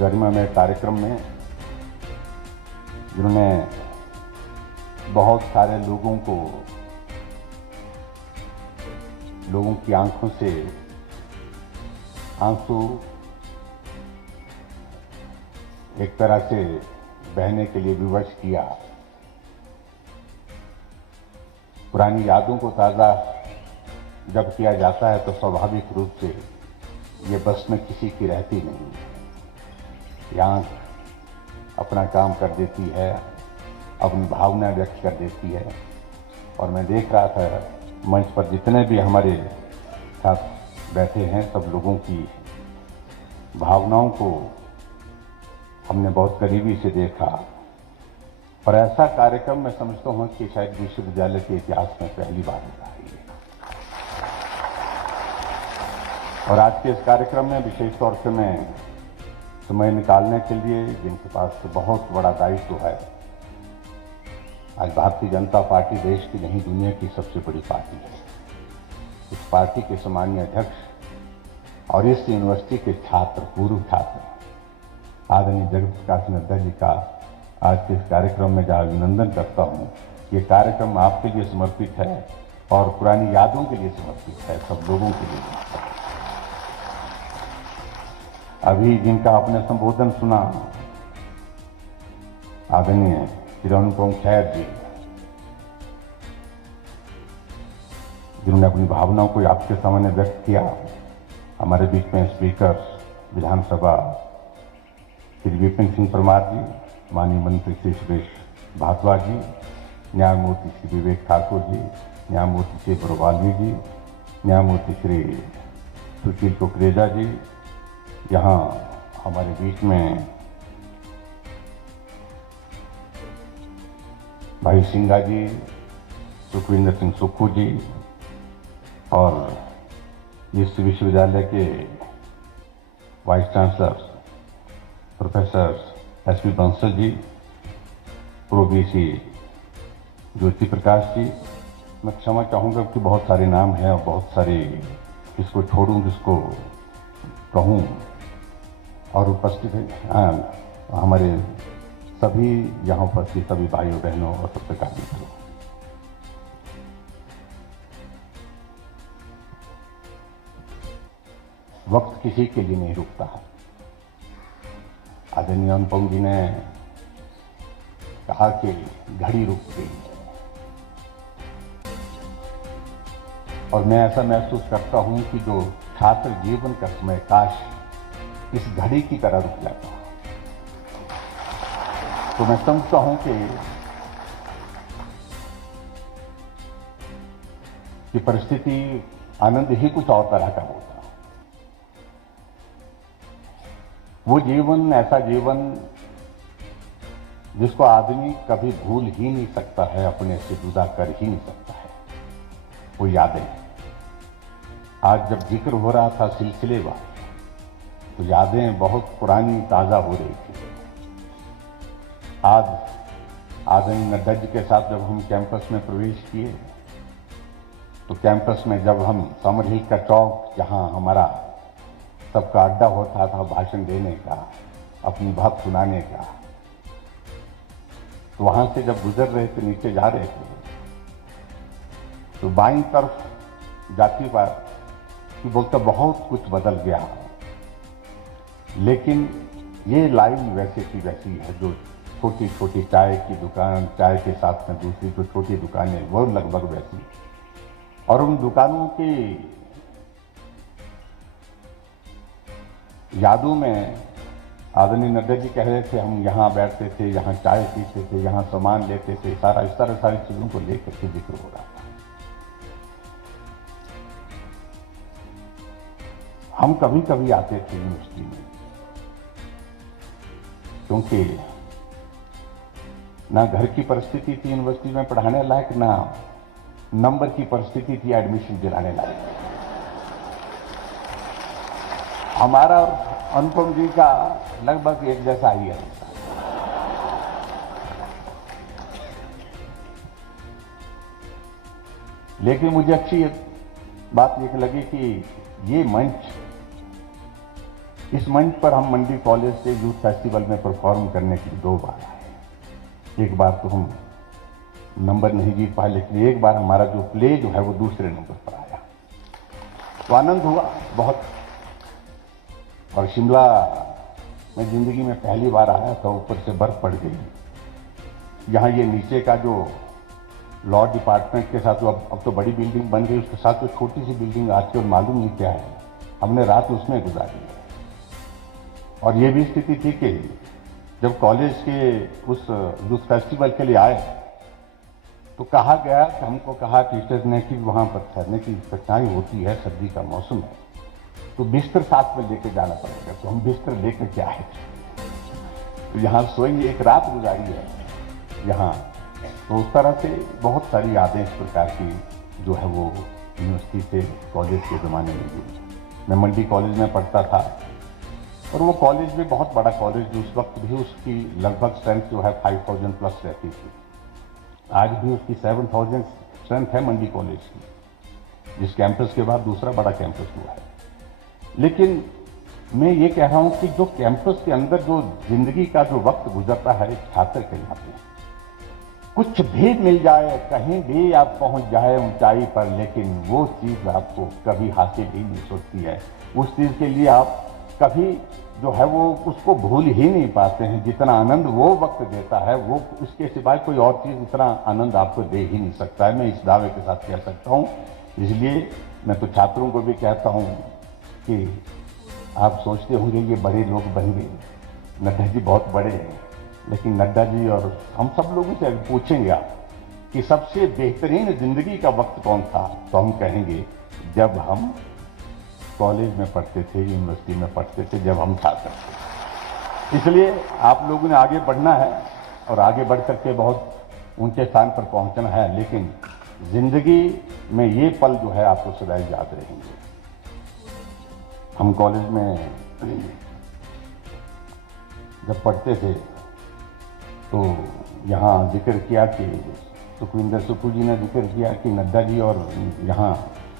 गरिमामय कार्यक्रम में जिन्होंने बहुत सारे लोगों की आंखों से आंसू एक तरह से बहने के लिए विवश किया। पुरानी यादों को ताज़ा जब किया जाता है तो स्वाभाविक रूप से ये बस में किसी की रहती नहीं है। ये आंख अपना काम कर देती है, अपनी भावना व्यक्त कर देती है। और मैं देख रहा था मंच पर जितने भी हमारे साथ बैठे हैं सब लोगों की भावनाओं को हमने बहुत करीबी से देखा। और ऐसा कार्यक्रम मैं समझता हूं कि शायद विश्वविद्यालय के इतिहास में पहली बार हो रहा है। और आज के इस कार्यक्रम में विशेष तौर से मैं समय निकालने के लिए जिनके पास बहुत बड़ा दायित्व है। आज भारतीय जनता पार्टी देश की नहीं दुनिया की सबसे बड़ी पार्टी है। इस पार्टी के सम्मानीय अध्यक्ष और इस यूनिवर्सिटी के छात्र, पूर्व छात्र आदरणीय जगत प्रकाश नड्डा जी का आज के इस कार्यक्रम में जहाँ अभिनंदन करता हूँ। ये कार्यक्रम आपके लिए समर्पित है और पुरानी यादों के लिए समर्पित है, सब लोगों के लिए। अभी जिनका आपने संबोधन सुना, आदरणीय श्री अनुपम खेर जी, जिन्होंने अपनी भावनाओं को आपके सामने व्यक्त किया। हमारे बीच में स्पीकर विधानसभा श्री विपिन सिंह परमार जी, माननीय मंत्री श्री सुरेश भारद्वाज जी, न्यायमूर्ति श्री विवेक ठाकुर जी, न्यायमूर्ति श्री बरोवाली जी, न्यायमूर्ति श्री सुशील कुकरेजा जी, यहाँ हमारे बीच में भाई सिंघा जी, सुखविंदर सिंह सुक्खू जी और इस विश्वविद्यालय के vice chancellor professor S P Bansal ji, pro VC Jyoti Prakash ji. मैं क्षमा चाहूँगा कि बहुत सारे नाम हैं और बहुत सारे किसको छोड़ूं किसको कहूँ। और उपस्थित हैं हमारे सभी यहाँ उपस्थित सभी भाइयों बहनों और पत्रकार मित्रों। वक्त किसी के लिए नहीं रुकता है। आदरणीय अनुपम जी ने कहा कि घड़ी रुक गई और मैं ऐसा महसूस करता हूं कि जो छात्र जीवन का समय काश इस घड़ी की तरह रुक जाता। तो मैं समझता हूं कि परिस्थिति आनंद ही कुछ और तरह का होता। वो जीवन, ऐसा जीवन जिसको आदमी कभी भूल ही नहीं सकता है, अपने से जुदा कर ही नहीं सकता है, वो यादें। आज जब जिक्र हो रहा था सिलसिलेवार, तो यादें बहुत पुरानी ताजा हो रही थी। आज आदरणीय नड्डा जी के साथ जब हम कैंपस में प्रवेश किए, तो कैंपस में जब हम समर हिल का चौक, जहां हमारा सबका अड्डा होता था भाषण देने का, अपनी बात सुनाने का, तो वहां से जब गुजर रहे थे, नीचे जा रहे थे, तो बाईं तरफ जाती बार कि बोलता बहुत कुछ बदल गया, लेकिन ये लाइन वैसे की वैसी है। जो छोटी छोटी चाय की दुकान, चाय के साथ में दूसरी जो छोटी दुकानें, वो लगभग वैसी। और उन दुकानों की यादों में आदरणीय नड्डा जी कह रहे थे, हम यहाँ बैठते थे, यहाँ चाय पीते थे, यहाँ सामान लेते थे, सारा इस तरह सारी चीजों को लेकर के जिक्र हो रहा था। हम कभी कभी आते थे यूनिवर्सिटी में, क्योंकि ना घर की परिस्थिति थी यूनिवर्सिटी में पढ़ाने लायक, ना नंबर की परिस्थिति थी एडमिशन दिलाने लायक। हमारा और अनुपम जी का लगभग एक जैसा ही है। लेकिन मुझे अच्छी बात ये लगी कि ये मंच इस मंच पर हम मंडी कॉलेज के यूथ फेस्टिवल में परफॉर्म करने के लिए 2 बार आए। एक बार तो हम नंबर नहीं जीत पाए, लेकिन एक बार हमारा जो प्ले जो है वो दूसरे नंबर पर आया, तो आनंद हुआ बहुत। और शिमला में जिंदगी में पहली बार आया था, ऊपर से बर्फ पड़ गई। यहाँ ये नीचे का जो लॉ डिपार्टमेंट के साथ अब तो बड़ी बिल्डिंग बन गई, उसके साथ तो छोटी सी बिल्डिंग आती है और मालूम नहीं क्या है, हमने रात उसमें गुजारी। और ये भी स्थिति थी कि जब कॉलेज के उस यूथ फेस्टिवल के लिए आए तो कहा गया कि हमको कहा टीचर्स ने कि वहां पर ठहरने की कठिनाई होती है, सर्दी का मौसम है, तो बिस्तर साथ में लेके जाना पड़ेगा। तो हम बिस्तर लेकर के आए, तो यहाँ सोई, एक रात गुजारी है यहाँ। तो उस तरह से बहुत सारी यादें इस प्रकार की जो है वो यूनिवर्सिटी से कॉलेज के ज़माने में जुड़ी। मैं मंडी कॉलेज में पढ़ता था और वो कॉलेज भी बहुत बड़ा कॉलेज, जो उस वक्त भी उसकी लगभग स्ट्रेंथ जो है 5000 प्लस रहती थी। आज भी उसकी 7000 स्ट्रेंथ है मंडी कॉलेज की, जिस कैंपस के बाद दूसरा बड़ा कैंपस हुआ है। लेकिन मैं ये कह रहा हूं कि जो कैंपस के अंदर जो जिंदगी का जो वक्त गुजरता है छात्र के यहाँ पे, कुछ भी मिल जाए, कहीं भी आप पहुंच जाए ऊंचाई पर, लेकिन वो चीज आपको कभी हासिल ही नहीं होती है। उस चीज के लिए आप कभी जो है वो उसको भूल ही नहीं पाते हैं। जितना आनंद वो वक्त देता है, वो उसके सिवाय कोई और चीज इतना आनंद आपको दे ही नहीं सकता है। मैं इस दावे के साथ कह सकता हूं। इसलिए मैं तो छात्रों को भी कहता हूं कि आप सोचते होंगे ये बड़े लोग बन गए, नड्डा जी बहुत बड़े हैं, लेकिन नड्डा जी और हम सब लोगों से अगर पूछेंगे आप कि सबसे बेहतरीन जिंदगी का वक्त कौन था, तो हम कहेंगे जब हम कॉलेज में पढ़ते थे, यूनिवर्सिटी में पढ़ते थे, जब हम छात्र थे। इसलिए आप लोगों ने आगे बढ़ना है और आगे बढ़ करके बहुत ऊंचे स्थान पर पहुंचना है, लेकिन जिंदगी में ये पल जो है आपको सदा याद रहेंगे। हम कॉलेज में जब पढ़ते थे तो यहाँ जिक्र किया कि सुखविंदर सुक्खू जी ने जिक्र किया कि नड्डा जी और यहाँ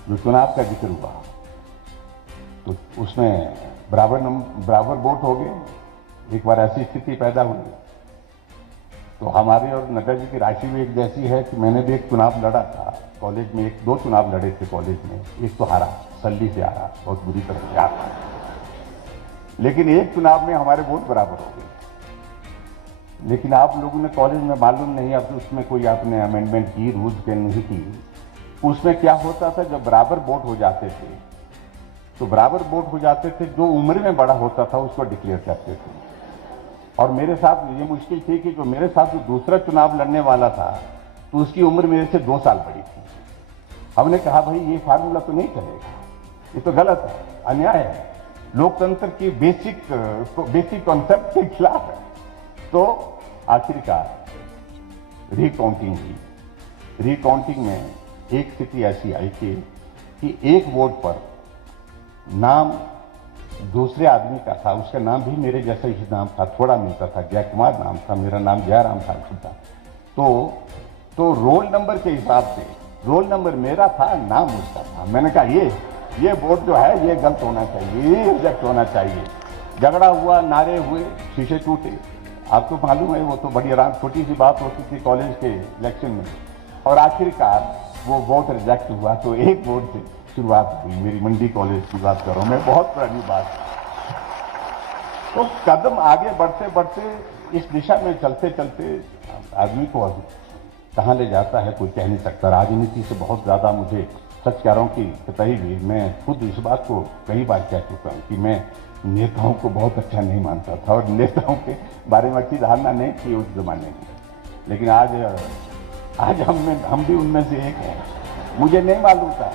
जो चुनाव का जिक्र हुआ, तो उसमें बराबर वोट हो गए। एक बार ऐसी स्थिति पैदा हुई, तो हमारी और नड्डा जी की राशि भी एक जैसी है कि मैंने भी एक चुनाव लड़ा था कॉलेज में, 1-2 चुनाव लड़े थे कॉलेज में। एक तो हारा, सल्ली से हारा, बहुत बुरी तरह से हारा, लेकिन एक चुनाव में हमारे वोट बराबर हो गए। लेकिन आप लोगों ने कॉलेज में मालूम नहीं, अब उसमें कोई आपने अमेंडमेंट की, रूल्स के नहीं की। उसमें क्या होता था, जब बराबर वोट हो जाते थे तो बराबर वोट हो जाते थे, जो उम्र में बड़ा होता था उसको डिक्लेयर करते थे। और मेरे साथ ये मुश्किल थी कि जो मेरे साथ जो दूसरा चुनाव लड़ने वाला था, तो उसकी उम्र मेरे से 2 साल बड़ी थी। हमने कहा भाई ये फार्मूला तो नहीं चलेगा, ये तो गलत है, अन्याय है, लोकतंत्र की बेसिक कॉन्सेप्ट के खिलाफ है। तो आखिरकार रिकाउंटिंग हुई। रिकाउंटिंग में एक स्थिति ऐसी आई कि एक वोट पर नाम दूसरे आदमी का था, उसका नाम भी मेरे जैसा ही नाम था, थोड़ा मिलता था, जयकुमार नाम था, मेरा नाम जयराम ठाकुर था। तो रोल नंबर के हिसाब से रोल नंबर मेरा था, नाम उसका था। मैंने कहा ये वोट जो है ये गलत होना चाहिए, ये रिजेक्ट होना चाहिए। झगड़ा हुआ, नारे हुए, शीशे टूटे। आपको मालूम है वो तो बड़ी आराम छोटी सी बात होती थी कॉलेज के इलेक्शन में, और आखिरकार वो वोट रिजेक्ट हुआ। तो एक वोट से शुरुआत हुई मेरी मंडी कॉलेज की बात कर रहा हूं मैं, बहुत पुरानी बात। तो कदम आगे बढ़ते बढ़ते इस दिशा में चलते चलते आदमी को अभी कहां ले जाता है कोई कह नहीं सकता। राजनीति से बहुत ज्यादा, मुझे सच कह रहा हूं कि कतई भी, मैं खुद इस बात को कई बार कह चुका हूं कि मैं नेताओं को बहुत अच्छा नहीं मानता था और नेताओं के बारे में अच्छी धारणा नहीं थी उस जमाने में। लेकिन आज हम भी उनमें से एक हैं। मुझे नहीं मालूम था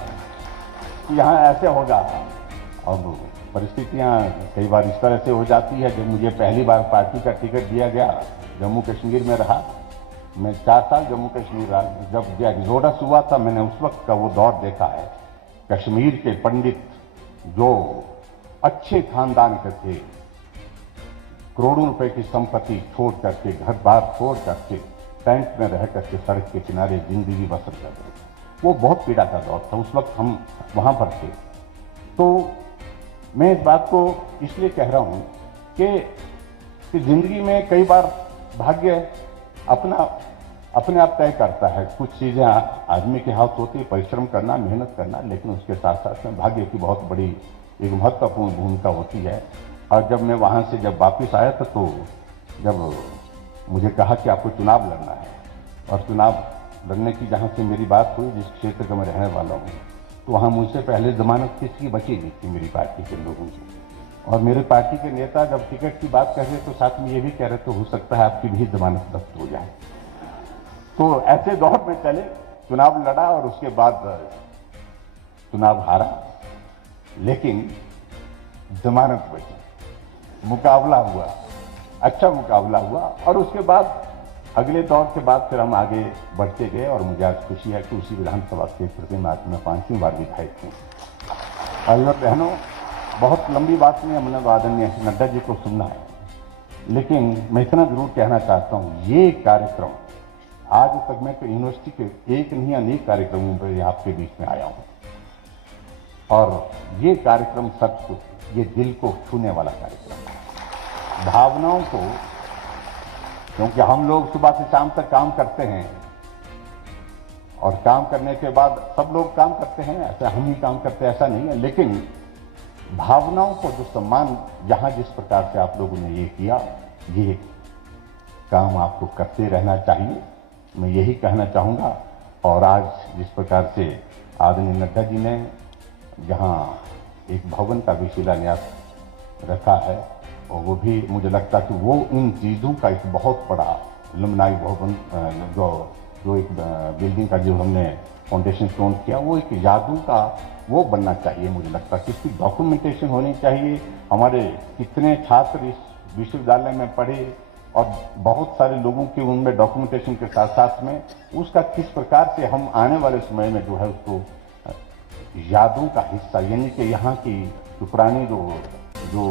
कि यहाँ ऐसे होगा। अब परिस्थितियाँ कई बार इस तरह से हो जाती है। जब मुझे पहली बार पार्टी का टिकट दिया गया, जम्मू कश्मीर में रहा, मैं 4 साल जम्मू कश्मीर रहा। जब एक्सोडस हुआ था, मैंने उस वक्त का वो दौर देखा है। कश्मीर के पंडित जो अच्छे खानदान के थे, करोड़ों रुपए की संपत्ति छोड़ करके, घर बार छोड़ करके, टेंट में रह करके सड़क के किनारे जिंदगी बसर कर रहे थे। वो बहुत पीड़ा का दौर था। उस वक्त हम वहां पर थे। तो मैं इस बात को इसलिए कह रहा हूं कि जिंदगी में कई बार भाग्य अपने आप तय करता है। कुछ चीजें आदमी के हाथ होती है, परिश्रम करना, मेहनत करना, लेकिन उसके साथ साथ में भाग्य की बहुत बड़ी एक महत्वपूर्ण भूमिका होती है। और जब मैं वहां से जब वापिस आया था, तो जब मुझे कहा कि आपको चुनाव लड़ना है, और चुनाव लड़ने की जहां से मेरी बात हुई, जिस क्षेत्र का मैं रहने वाला हूं, तो वहां मुझसे पहले जमानत किसी की बची नहीं थी मेरी पार्टी के लोगों से। और मेरे पार्टी के नेता जब टिकट की बात कर रहे तो साथ में ये भी कह रहे तो हो सकता है आपकी भी जमानत जब्त हो जाए। तो ऐसे दौर में चले, चुनाव लड़ा और उसके बाद चुनाव हारा, लेकिन जमानत बची, मुकाबला हुआ, अच्छा मुकाबला हुआ। और उसके बाद अगले दौर के बाद फिर हम आगे बढ़ते गए, और मुझे आज खुशी है कि उसी विधानसभा क्षेत्र से मैं 5वीं बार विधायक हूं। भाइयों और बहनों, बहुत लंबी बात नहीं, हमने आदरणीय नड्डा जी को सुनना है, लेकिन मैं इतना जरूर कहना चाहता हूं, ये कार्यक्रम आज तक मैं तो यूनिवर्सिटी के एक नहीं अनेक कार्यक्रमों पर आपके बीच में आया हूं, और ये कार्यक्रम सचमुच ये दिल को छूने वाला कार्यक्रम है, भावनाओं को, क्योंकि हम लोग सुबह से शाम तक काम करते हैं, और काम करने के बाद सब लोग काम करते हैं, ऐसा हम ही काम करते हैं ऐसा नहीं है, लेकिन भावनाओं को जो सम्मान जहां जिस प्रकार से आप लोगों ने ये किया, ये काम आपको करते रहना चाहिए, मैं यही कहना चाहूंगा। और आज जिस प्रकार से आदरणीय नड्डा जी ने जहां एक भवन का भी शिलान्यास रखा है, और वो भी मुझे लगता है कि वो इन चीजों का एक बहुत बड़ा लुमनाई भवन, जो एक बिल्डिंग का जो हमने फाउंडेशन स्टोन किया, वो एक यादों का वो बनना चाहिए। मुझे लगता है कि इसकी डॉक्यूमेंटेशन होनी चाहिए। हमारे कितने छात्र इस विश्वविद्यालय में पढ़े, और बहुत सारे लोगों की उनमें डॉक्यूमेंटेशन के साथ साथ में उसका किस प्रकार से हम आने वाले समय में जो है उसको यादों का हिस्सा, यानी कि यहाँ की जो पुरानी जो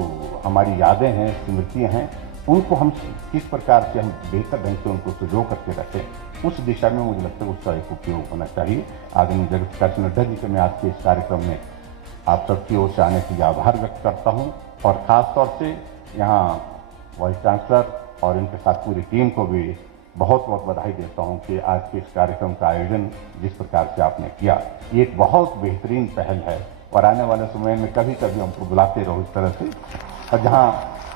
हमारी यादें हैं, स्मृतियां हैं, उनको हम किस प्रकार से हम बेहतर ढंग से उनको सुजो करके रखें, उस दिशा में मुझे लगता है उसका एक उपयोग होना चाहिए। आदरणीय जगत प्रकाश नड्डा जी को मैं आज के इस कार्यक्रम में आप सबकी ओर से आने के लिए आभार व्यक्त करता हूँ, और खास तौर से यहाँ वाइस चांसलर और इनके साथ पूरी टीम को भी बहुत बहुत बधाई देता हूं कि आज के इस कार्यक्रम का आयोजन जिस प्रकार से आपने किया, ये एक बहुत बेहतरीन पहल है, और आने वाले समय में कभी कभी हमको बुलाते रहो इस तरह से, और जहां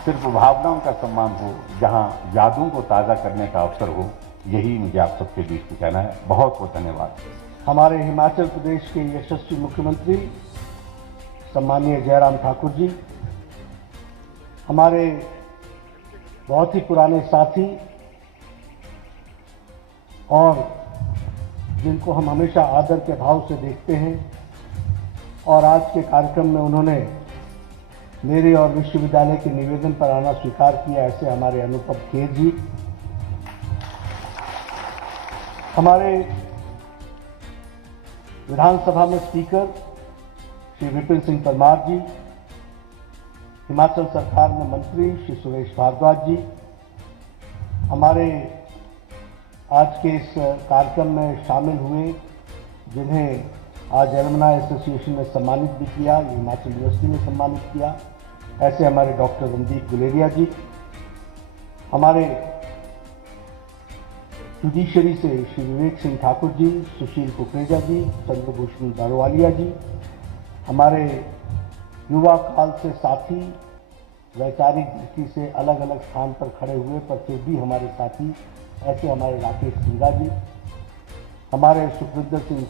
सिर्फ भावनाओं का सम्मान हो, जहां यादों को ताज़ा करने का अवसर हो, यही मुझे आप सबके बीच में कहना है। बहुत बहुत धन्यवाद। हमारे हिमाचल प्रदेश के यशस्वी मुख्यमंत्री सम्माननीय जयराम ठाकुर जी, हमारे बहुत ही पुराने साथी, और जिनको हम हमेशा आदर के भाव से देखते हैं, और आज के कार्यक्रम में उन्होंने मेरे और विश्वविद्यालय के निवेदन पर आना स्वीकार किया, ऐसे हमारे अनुपम खेर जी, हमारे विधानसभा में स्पीकर श्री विपिन सिंह परमार जी, हिमाचल सरकार में मंत्री श्री सुरेश भारद्वाज जी, हमारे आज के इस कार्यक्रम में शामिल हुए, जिन्हें आज एलुमनाई एसोसिएशन ने सम्मानित भी किया, हिमाचल यूनिवर्सिटी ने सम्मानित किया, ऐसे हमारे डॉक्टर रणदीप गुलेरिया जी, हमारे जुडिशरी से श्री विवेक सिंह ठाकुर जी, सुशील कुकरेजा जी, चंद्रभूषण बारोवालिया जी, हमारे युवा काल से साथी, वैचारिक दृष्टि से अलग अलग स्थान पर खड़े हुए पर फिर भी हमारे साथी, ऐसे हमारे राकेश सिंघा जी, हमारे सुखविंदर सिंह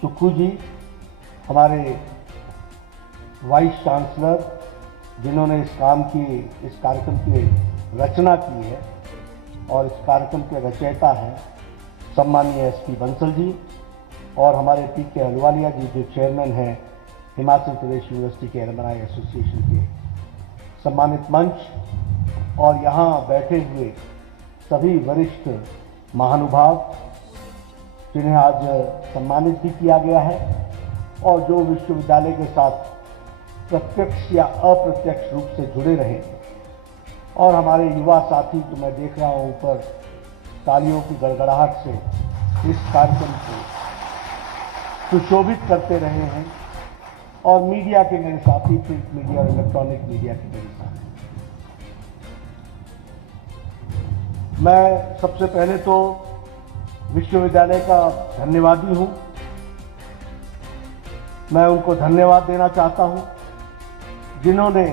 सुक्खू जी, हमारे वाइस चांसलर जिन्होंने इस कार्यक्रम की रचना की है और इस कार्यक्रम के रचयिता हैं सम्माननीय एसपी बंसल जी, और हमारे पीके अहलुवालिया जी जो चेयरमैन हैं हिमाचल प्रदेश यूनिवर्सिटी के एलुमनाई एसोसिएशन के सम्मानित मंच, और यहाँ बैठे हुए सभी वरिष्ठ महानुभाव जिन्हें आज सम्मानित भी किया गया है, और जो विश्वविद्यालय के साथ प्रत्यक्ष या अप्रत्यक्ष रूप से जुड़े रहे, और हमारे युवा साथी जो मैं देख रहा हूँ ऊपर तालियों की गड़गड़ाहट से इस कार्यक्रम को सुशोभित करते रहे हैं, और मीडिया के मेरे साथी, प्रिंट मीडिया और इलेक्ट्रॉनिक मीडिया के मेरे साथी। मैं सबसे पहले तो विश्वविद्यालय का धन्यवादी हूं। मैं उनको धन्यवाद देना चाहता हूं जिन्होंने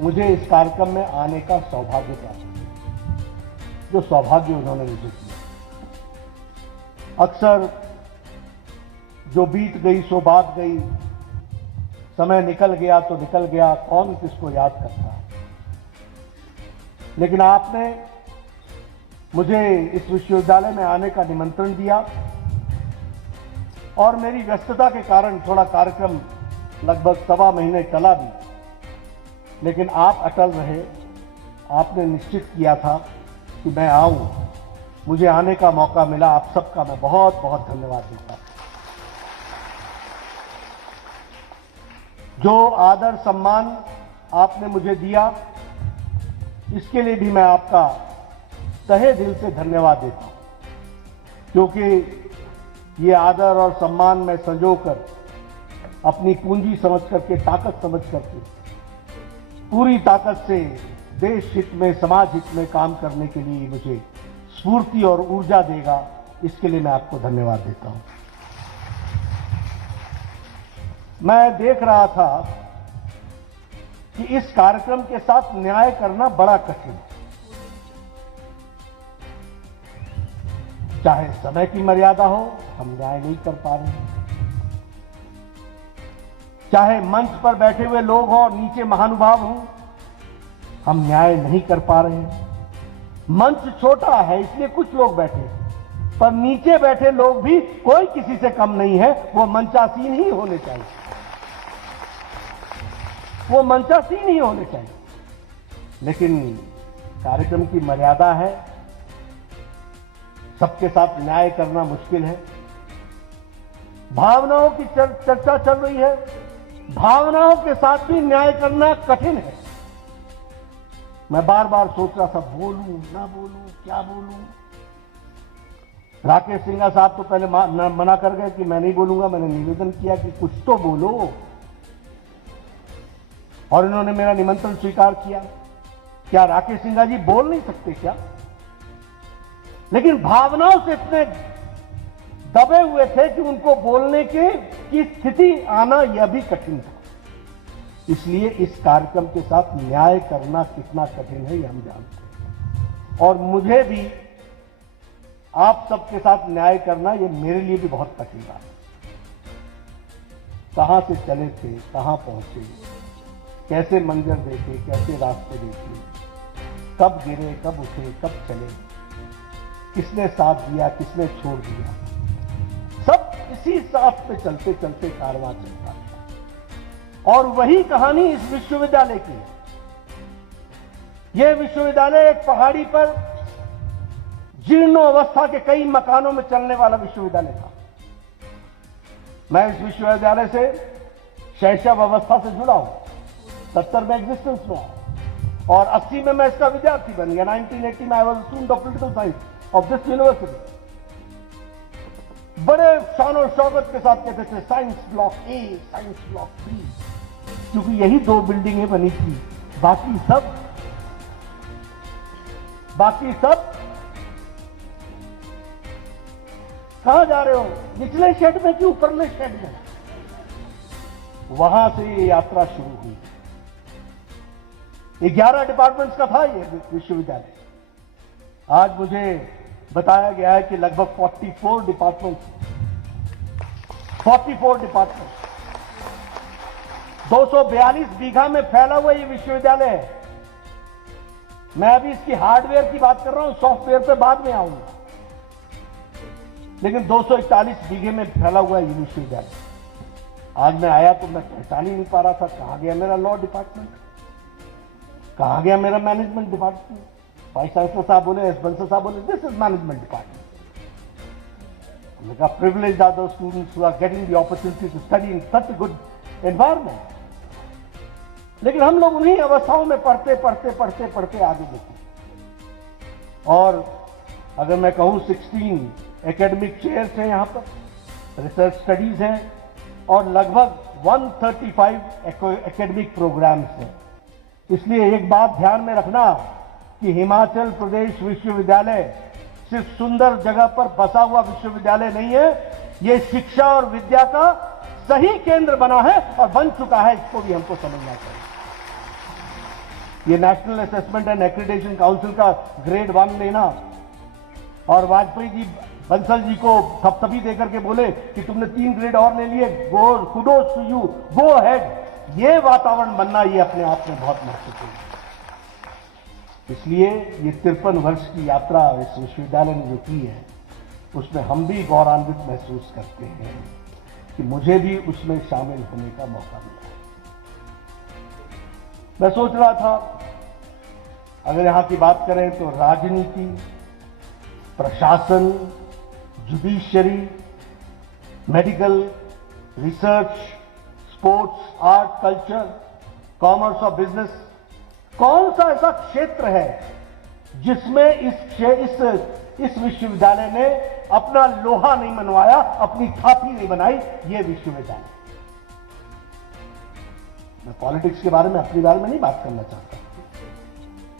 मुझे इस कार्यक्रम में आने का सौभाग्य प्राप्त किया, जो सौभाग्य उन्होंने मुझे किया। अक्सर जो बीत गई सो बात गई, समय निकल गया तो निकल गया, कौन किसको याद करता है। लेकिन आपने मुझे इस विश्वविद्यालय में आने का निमंत्रण दिया और मेरी व्यस्तता के कारण थोड़ा कार्यक्रम लगभग 1.25 महीने चला भी, लेकिन आप अटल रहे। आपने निश्चित किया था कि मैं आऊं, मुझे आने का मौका मिला। आप सबका मैं बहुत बहुत धन्यवाद देता हूं। जो आदर सम्मान आपने मुझे दिया, इसके लिए भी मैं आपका तहे दिल से धन्यवाद देता हूं, क्योंकि ये आदर और सम्मान मैं संजोकर अपनी पूंजी समझ करके, ताकत समझ करके, पूरी ताकत से देश हित में, समाज हित में काम करने के लिए मुझे स्फूर्ति और ऊर्जा देगा। इसके लिए मैं आपको धन्यवाद देता हूं। मैं देख रहा था कि इस कार्यक्रम के साथ न्याय करना बड़ा कठिन है। चाहे समय की मर्यादा हो, हम न्याय नहीं कर पा रहे हैं। चाहे मंच पर बैठे हुए लोग हों, नीचे महानुभाव हों, हम न्याय नहीं कर पा रहे हैं। मंच छोटा है इसलिए कुछ लोग बैठे, पर नीचे बैठे लोग भी कोई किसी से कम नहीं है। वो मंचासीन ही होने चाहिए, वो मंचासीन ही होने चाहिए। लेकिन कार्यक्रम की मर्यादा है, सबके साथ न्याय करना मुश्किल है। भावनाओं की चर्चा चल रही है, भावनाओं के साथ भी न्याय करना कठिन है। मैं बार बार सोच रहा था, बोलूं ना बोलूं, क्या बोलूं। राकेश सिंघा साहब तो पहले मना कर गए कि मैं नहीं बोलूंगा। मैंने निवेदन किया कि कुछ तो बोलो, और इन्होंने मेरा निमंत्रण स्वीकार किया। क्या राकेश सिंघा जी बोल नहीं सकते क्या? लेकिन भावनाओं से इतने दबे हुए थे कि उनको बोलने की स्थिति आना यह भी कठिन था। इसलिए इस कार्यक्रम के साथ न्याय करना कितना कठिन है, यह हम जानते हैं। और मुझे भी आप सबके साथ न्याय करना, यह मेरे लिए भी बहुत कठिन बात है। कहां से चले थे, कहां पहुंचे, कैसे मंजर देखे, कैसे रास्ते देखे, कब गिरे, कब उठे, कब चले, किसने साथ दिया, किसने छोड़ दिया, सब इसी साथ पे चलते चलते कारवां चलता था। और वही कहानी इस विश्वविद्यालय की। यह विश्वविद्यालय एक पहाड़ी पर जीर्ण अवस्था के कई मकानों में चलने वाला विश्वविद्यालय था। मैं इस विश्वविद्यालय से शैशव अवस्था से जुड़ा हूं। 70 में एग्जिस्टेंस में आया और 80 में मैं इसका विद्यार्थी बन गया। 1980 में I was student of political science of this university. बड़े शान और शौकत के साथ कहते थे science block A, science block B, क्योंकि यही 2 बिल्डिंगें बनी थी। बाकी सब कहां जा रहे हो, निचले शेड में कि ऊपरले शेड में? वहां से ये यात्रा शुरू हुई। 11 डिपार्टमेंट्स का था ये विश्वविद्यालय। आज मुझे बताया गया है कि लगभग 44 डिपार्टमेंट 242 बीघा में फैला हुआ ये विश्वविद्यालय है। मैं अभी इसकी हार्डवेयर की बात कर रहा हूं, सॉफ्टवेयर पे बाद में आऊंगा। लेकिन 241 बीघे में फैला हुआ ये विश्वविद्यालय। आज मैं आया तो मैं पहचान ही नहीं पा रहा था, कहां गया मेरा लॉ डिपार्टमेंट, कहां गया मेरा मैनेजमेंट डिपार्टमेंट। वाइस चांसलर साहब बोले, एस बंसल साहब बोले, दिस इज मैनेजमेंट डिपार्टमेंट। हमने कहा privileged are those students who are getting the opportunity to study in such good environment. लेकिन हम लोग उन्हीं अवस्थाओं में पढ़ते आगे बढ़ते। और अगर मैं कहूं 16 एकेडमिक चेयर्स हैं यहां पर, रिसर्च स्टडीज हैं और लगभग 135 एकेडमिक प्रोग्राम्स हैं। इसलिए एक बात ध्यान में रखना कि हिमाचल प्रदेश विश्वविद्यालय सिर्फ सुंदर जगह पर बसा हुआ विश्वविद्यालय नहीं है, ये शिक्षा और विद्या का सही केंद्र बना है और बन चुका है। इसको भी हमको समझना चाहिए। ये national assessment and accreditation council का ग्रेड 1 लेना और वाजपेयी जी बंसल जी को थपथपी देकर के बोले कि तुमने 3 ग्रेड और ले लिए, go kudos to you, go ahead, ये वातावरण बनना ये अपने आप में बहुत महत्वपूर्ण है। इसलिए ये 53 वर्ष की यात्रा इस विश्वविद्यालय ने जो की है, उसमें हम भी गौरवान्वित महसूस करते हैं कि मुझे भी उसमें शामिल होने का मौका मिला है। मैं सोच रहा था, अगर यहां की बात करें तो राजनीति, प्रशासन, judiciary, medical, research, sports, art, culture, commerce और बिजनेस, कौन सा ऐसा क्षेत्र है जिसमें इस विश्वविद्यालय ने अपना लोहा नहीं मनवाया, अपनी थापी नहीं बनाई? ये विश्वविद्यालय। मैं पॉलिटिक्स के बारे में, अपने बारे में नहीं बात करना चाहता,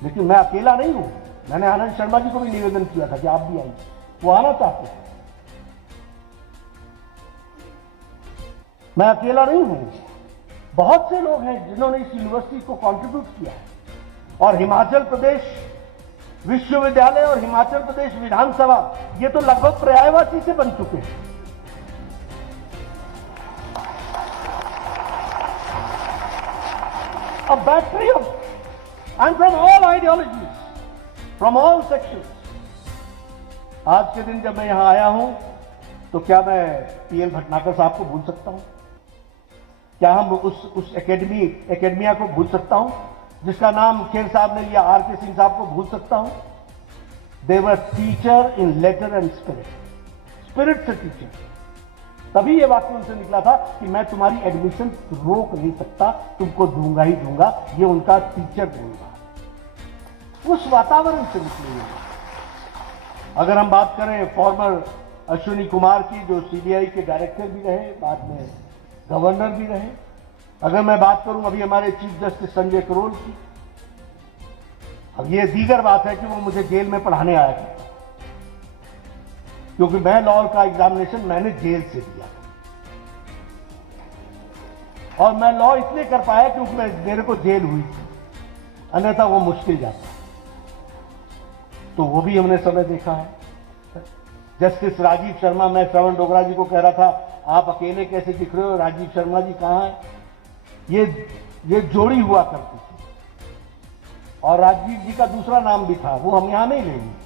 लेकिन मैं अकेला नहीं हूं। मैंने आनंद शर्मा जी को भी निवेदन किया था कि आप भी आइए, वो आना चाहते थे। मैं अकेला नहीं हूं, बहुत से लोग हैं जिन्होंने इस यूनिवर्सिटी को कंट्रीब्यूट किया है। और हिमाचल प्रदेश विश्वविद्यालय और हिमाचल प्रदेश विधानसभा, ये तो लगभग पर्यायवाची से बन चुके हैं। A battery of, and from all ideologies, from all sections. आज के दिन जब मैं यहां आया हूं, तो क्या मैं पीएल भटनागर साहब को भूल सकता हूं? क्या हम उस एकेडमिया को भूल सकता हूं जिसका नाम खेर साहब ने लिया? आर के सिंह साहब को भूल सकता हूं? They were teacher in letter and spirit, spirit से टीचर। तभी ये वाक्य उनसे निकला था कि मैं तुम्हारी एडमिशन रोक नहीं सकता, तुमको दूंगा ही दूंगा। ये उनका टीचर बोलना, उस वातावरण से निकले हुए। अगर हम बात करें फॉर्मर अश्विनी कुमार की, जो सीबीआई के डायरेक्टर भी रहे, बाद में गवर्नर भी रहे। अगर मैं बात करूं अभी हमारे चीफ जस्टिस संजय करोल की, अब ये दीगर बात है कि वो मुझे जेल में पढ़ाने आया था, क्योंकि मैं लॉ का एग्जामिनेशन मैंने जेल से दिया और मैं लॉ इसलिए कर पाया क्योंकि मेरे को जेल हुई थी, अन्यथा वो मुश्किल जाता। तो वो भी हमने समय देखा है। जस्टिस राजीव शर्मा, मैं श्रवण डोगरा जी को कह रहा था, आप अकेले कैसे दिख रहे हो, राजीव शर्मा जी कहां है? ये जोड़ी हुआ करती थी। और राजीव जी का दूसरा नाम भी था, वो हम यहां नहीं लेंगे।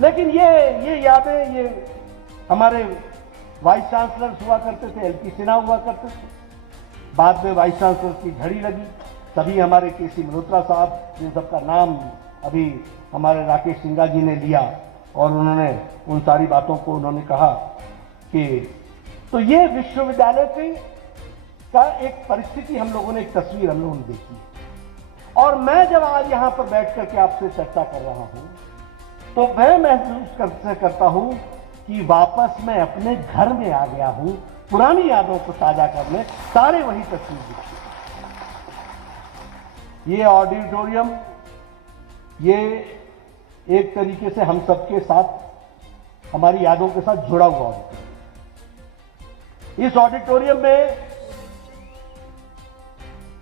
लेकिन ये यादें, ये हमारे वाइस चांसलर हुआ करते थे, एलपी सिन्हा हुआ करते थे। बाद में वाइस चांसलर की झड़ी लगी, तभी हमारे केसी मल्होत्रा साहब, जिन सबका नाम अभी हमारे राकेश सिंघा जी ने लिया, और उन्होंने उन सारी बातों को उन्होंने कहा कि तो ये विश्वविद्यालय का एक परिस्थिति हम लोगों ने, एक तस्वीर हम लोगों ने देखी। और मैं जब आज यहां पर बैठ करके आपसे चर्चा कर रहा हूं, तो मैं महसूस करता हूं कि वापस मैं अपने घर में आ गया हूं, पुरानी यादों को ताजा करने। सारे वही तस्वीर दिखती। ये ऑडिटोरियम, ये एक तरीके से हम सबके साथ, हमारी यादों के साथ जुड़ा हुआ ऑडिटोरियम। इस ऑडिटोरियम में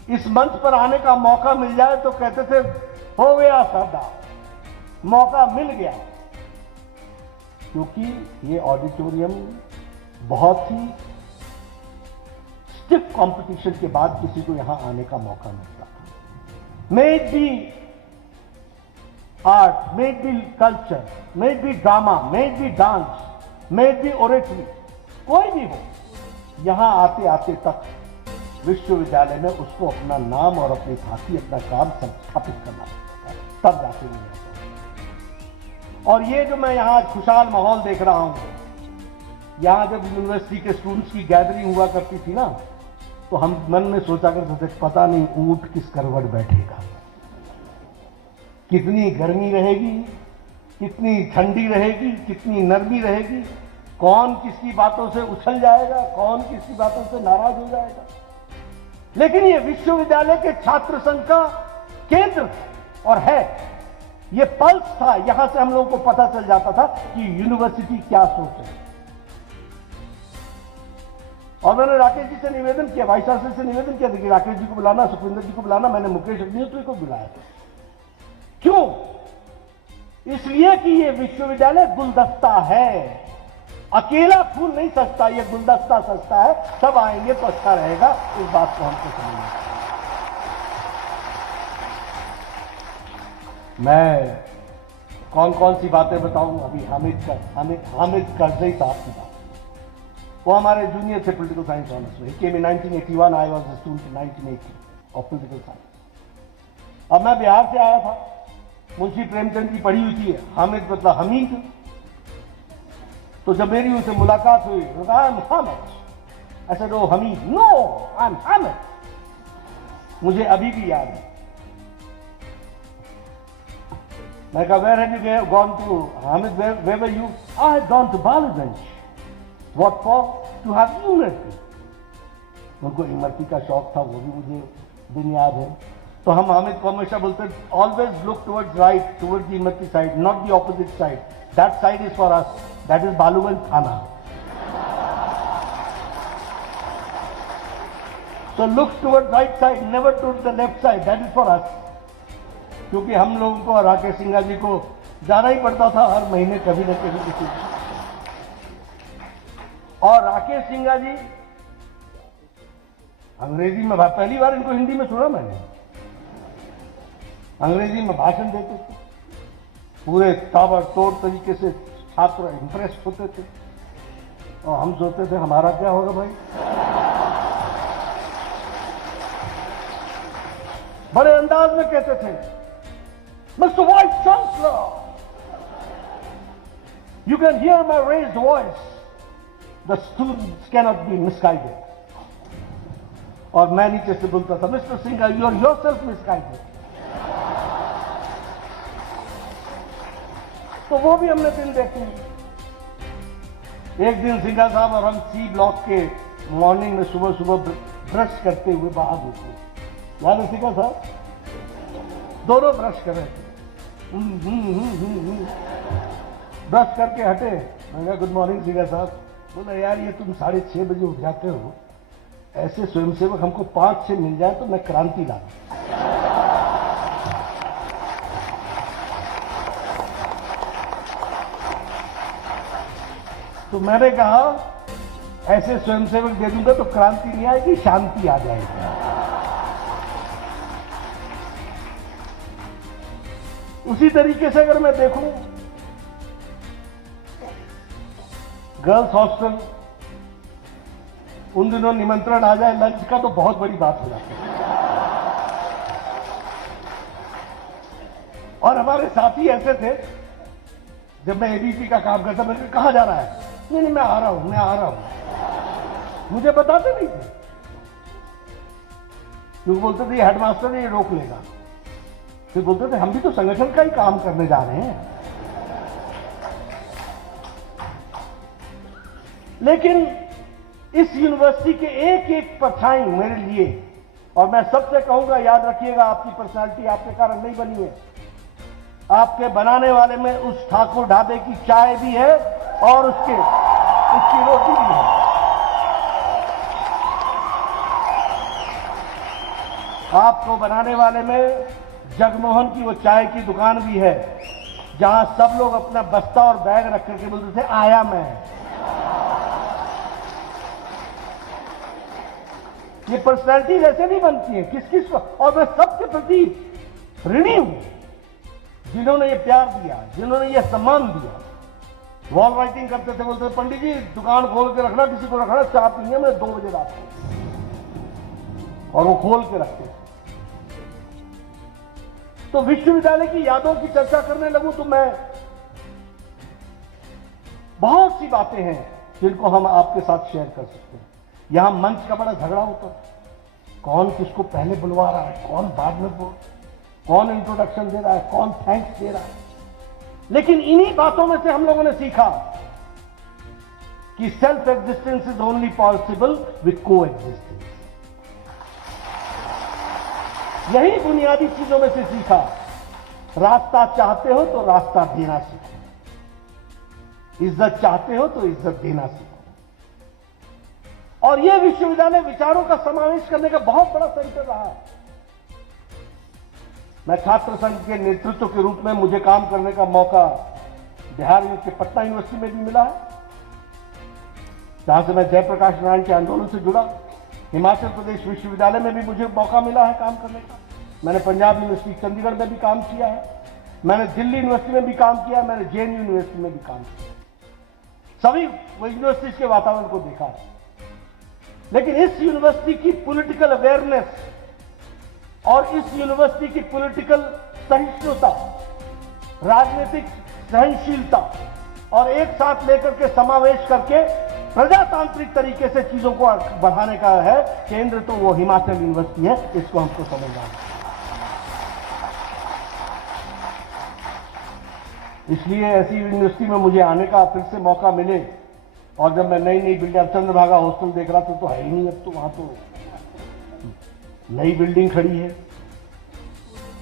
इस मंच पर आने का मौका मिल जाए तो कहते थे हो गया सरदार, मौका मिल गया। क्योंकि ये ऑडिटोरियम बहुत ही स्टिफ कंपटीशन के बाद किसी को यहां आने का मौका मिलता। May it be art, may it be culture, may it be drama, may it be dance, may it be oratory, कोई भी हो, यहां आते आते तक विश्वविद्यालय में उसको अपना नाम और अपनी भांति अपना काम स्थापित करना पड़ता है, तब जाके नहीं आता। और ये जो मैं यहां खुशहाल माहौल देख रहा हूं, यहां जब यूनिवर्सिटी के स्टूडेंट्स की गैदरिंग हुआ करती थी ना, तो हम मन में सोचा करते थे पता नहीं ऊंट किस करवट बैठेगा, कितनी गर्मी रहेगी, कितनी ठंडी रहेगी, कितनी नरमी रहेगी। कौन किसकी बातों से उछल जाएगा, कौन किसकी बातों से नाराज हो जाएगा। लेकिन ये विश्वविद्यालय के छात्र संघ का केंद्र और है, ये पल्स था। यहां से हम लोगों को पता चल जाता था कि यूनिवर्सिटी क्या सोच रही है। और मैंने राकेश जी से निवेदन किया, वाइस चांसलर से निवेदन किया था कि राकेश जी को बुलाना, सुखविंदर जी को बुलाना। मैंने मुकेश अग्निहोत्री को बुलाया था। क्यों? इसलिए कि ये विश्वविद्यालय गुलदस्ता है, अकेला फूल नहीं सजता, ये गुलदस्ता सजता है। सब आएंगे तो अच्छा रहेगा, इस बात को हमको समझना। मैं कौन कौन सी बातें बताऊं? अभी हामिद करजई साहब की बात, वो हमारे जूनियर थे पॉलिटिकल साइंस ऑनर्स में। केम इन 1981, I was a student in 1980 of political science. अब मैं बिहार से आया था, मुंशी प्रेमचंद की पढ़ी हुई थी हामिद मतलब हमीद। तो जब मेरी उनसे मुलाकात हुई, I am Hamid. I said O Hamid, no I am Hamid. मुझे अभी भी याद है। मैं कहा, where have you gone to? Hamid, where were you? I had gone to Baluganj. What for? To have imarti. उनको इमरती का शौक था, वो भी मुझे दिन याद है। तो हम हामिद को हमेशा बोलते, always look towards right, towards the imarti side, not the opposite side. That side is for us, that is Baluganj thana. So look towards right side, never towards the left side, that is for us। क्योंकि हम लोगों को, राकेश सिंघा जी को जाना ही पड़ता था हर महीने कभी न कभी किसी। और राकेश सिंघा जी अंग्रेजी में, पहली बार इनको हिंदी में सुना मैंने, अंग्रेजी में भाषण देते थे, पूरे ताबड़तोड़ तरीके से छात्र इंप्रेस होते थे। और हम सोचते थे हमारा क्या होगा भाई। बड़े अंदाज में कहते थे, Mister Vice Chancellor, you can hear my raised voice, the students cannot be misguided. और मैं नीचे से बोलता था, Mister Singha, you are yourself misguided. तो वो भी हमने दिन देखे। एक दिन सिंघा साहब और हम सी ब्लॉक के मॉर्निंग में सुबह सुबह ब्रश करते हुए बाहर निकले। याद है सिंघा साहब? दोनों ब्रश कर रहे थे। ब्रश करके हटे। मैं कहा, गुड मॉर्निंग सिंघा साहब। बोला, यार ये तुम 6:30 बजे उठ जाते हो, ऐसे स्वयंसेवक हमको 5-6 मिल जाए तो मैं क्रांति ला। तो मैंने कहा, ऐसे स्वयंसेवक दे दूंगा तो क्रांति नहीं आएगी, शांति आ जाएगी। उसी तरीके से अगर मैं देखूं, गर्ल्स हॉस्टल, उन दिनों निमंत्रण आ जाए लंच का तो बहुत बड़ी बात हो जाती है। और हमारे साथी ऐसे थे, जब मैं एबीपी का काम करता, मैं कहां जा रहा है? नहीं मैं आ रहा हूं। मुझे बताते नहीं थे, क्योंकि बोलते थे ये हेडमास्टर है, ये रोक लेगा। फिर बोलते थे हम भी तो संगठन का ही काम करने जा रहे हैं। लेकिन इस यूनिवर्सिटी के एक एक परछाई मेरे लिए, और मैं सबसे कहूंगा, याद रखिएगा, आपकी पर्सनालिटी आपके कारण नहीं बनी है, आपके बनाने वाले में उस ठाकुर ढाबे की चाय भी है और उसकी रोटी भी है। आपको बनाने वाले में जगमोहन की वो चाय की दुकान भी है, जहां सब लोग अपना बस्ता और बैग रख करके बोलते थे, आया मैं। ये पर्सनैलिटीज ऐसे नहीं बनती है किस किस को। और मैं सबके प्रति ऋणी हूं जिन्होंने ये प्यार दिया, जिन्होंने ये सम्मान दिया। वॉल राइटिंग करते थे, बोलते थे, पंडित जी दुकान खोल के रखना, किसी को रखना, चाय पीने में 2 बजे रात को। और वो खोल के रखते थे। तो विश्वविद्यालय की यादों की चर्चा करने लगूं तो मैं, बहुत सी बातें हैं जिनको हम आपके साथ शेयर कर सकते हैं। यहां मंच का बड़ा झगड़ा होता है, कौन किसको पहले बुलवा रहा है, कौन बाद में बोल, कौन इंट्रोडक्शन दे रहा है, कौन थैंक्स दे रहा है। लेकिन इन्हीं बातों में से हम लोगों ने सीखा कि self existence is only possible with को एग्जिस्टेंस। यही बुनियादी चीजों में से सीखा। रास्ता चाहते हो तो रास्ता देना सीखो, इज्जत चाहते हो तो इज्जत देना सीखो। और यह विश्वविद्यालय विचारों का समावेश करने का बहुत बड़ा सेंटर रहा है। मैं छात्र संघ के नेतृत्व के रूप में मुझे काम करने का मौका बिहार के पटना यूनिवर्सिटी में भी मिला है, जहां से मैं जयप्रकाश नारायण के आंदोलन से जुड़ा। हिमाचल प्रदेश विश्वविद्यालय में भी मुझे मौका मिला है काम करने का। मैंने पंजाब यूनिवर्सिटी चंडीगढ़ में भी काम किया है, मैंने दिल्ली यूनिवर्सिटी में भी काम किया, मैंने जेएनयू यूनिवर्सिटी में भी काम किया। सभी यूनिवर्सिटीज के वातावरण को देखा है। लेकिन इस यूनिवर्सिटी की पॉलिटिकल अवेयरनेस और इस यूनिवर्सिटी की पॉलिटिकल सहिष्णुता, राजनीतिक सहनशीलता और एक साथ लेकर के समावेश करके प्रजातांत्रिक तरीके से चीजों को बढ़ाने का है केंद्र, तो वो हिमाचल यूनिवर्सिटी है। इसको हमको समझना है। इसलिए ऐसी यूनिवर्सिटी में मुझे आने का फिर से मौका मिले। और जब मैं नई नई बिल्डिंग, चंद्रभागा हॉस्टल देख रहा था तो है ही नहीं, अब तो वहां तो नई बिल्डिंग खड़ी है।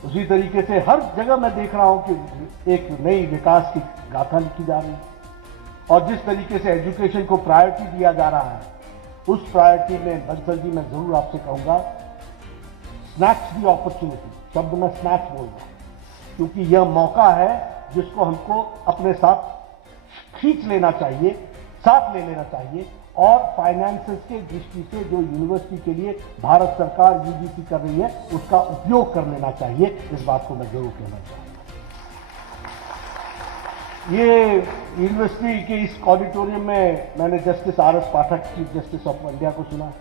उसी तरीके से हर जगह मैं देख रहा हूं कि एक नई विकास की गाथा लिखी जा रही है। और जिस तरीके से एजुकेशन को प्रायोरिटी दिया जा रहा है, उस प्रायोरिटी में बंसल जी मैं जरूर आपसे कहूंगा, स्नैच दी अपॉर्चुनिटी, शब्द में स्नैच बोल रहा हूं, क्योंकि यह मौका है जिसको हमको अपने साथ खींच लेना चाहिए, साथ ले लेना चाहिए। और फाइनेंसेस के दृष्टि से जो यूनिवर्सिटी के लिए भारत सरकार यूजीसी कर रही है, उसका उपयोग कर लेना चाहिए। इस बात को मैं जरूर कहना चाहूंगा। ये यूनिवर्सिटी के इस ऑडिटोरियम में मैंने justice R S Pathak, chief justice of India को सुना है,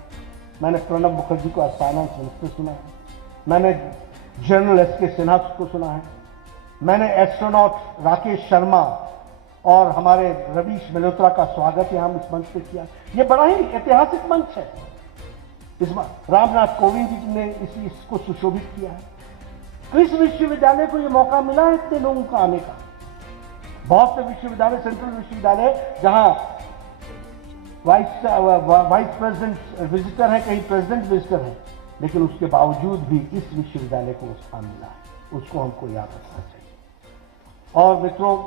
मैंने प्रणब मुखर्जी को फाइनेंस मिनिस्टर सुना है, मैंने जनरल एस के सिन्हा को सुना है, मैंने एस्ट्रोनॉट राकेश शर्मा और हमारे रवीश मल्होत्रा का स्वागत यहां इस मंच पे किया। यह बड़ा ही ऐतिहासिक मंच है। इस बार रामनाथ कोविंद जी ने इसको सुशोभित किया है। तो इस विश्वविद्यालय को यह मौका मिला है इतने लोगों का आने का। बहुत से विश्वविद्यालय, सेंट्रल विश्वविद्यालय, जहां वाइस प्रेसिडेंट विजिटर है, कहीं प्रेसिडेंट विजिटर है, लेकिन उसके बावजूद भी इस विश्वविद्यालय को स्थान मिला है। उसको हमको याद रखना चाहिए। और मित्रों,